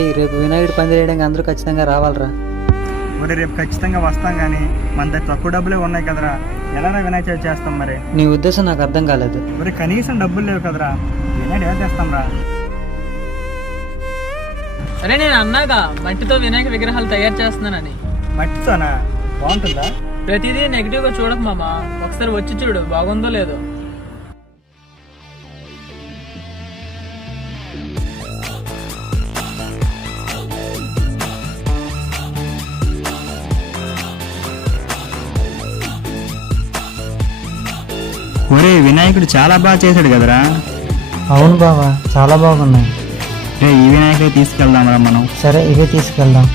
రేపు వినాయకుడి పందిరి వేయడానికి అందరూ ఖచ్చితంగా రావాలరా. మరి రేపు ఖచ్చితంగా వస్తాం, కానీ మన దగ్గర తక్కువ డబ్బులే ఉన్నాయి కదరా, ఎలా వినాయక చవితి చేస్తాం మరి? నీ ఉద్దేశం నాకు అర్థం కాలేదు. మరి కనీసం డబ్బులు లేవు కదరా, వినాయకుడు ఎలా చేస్తాం రా? అరే నేను అన్నాగా మట్టితో వినాయక విగ్రహాలు తయారు చేస్తున్నానని. మట్టితోనా? బాగుంటుందా? ప్రతిదీ నెగిటివ్ గా చూడకు మామ, ఒకసారి వచ్చి చూడు బాగుందో లేదో. ఒరే వినాయకుడు చాలా బాగా చేశాడు కదరా. అవును బావా, చాలా బాగున్నాయి. ఈ వినాయకుడు తీసుకెళ్దాం రా మనం. సరే, ఇవే తీసుకెళ్దాం.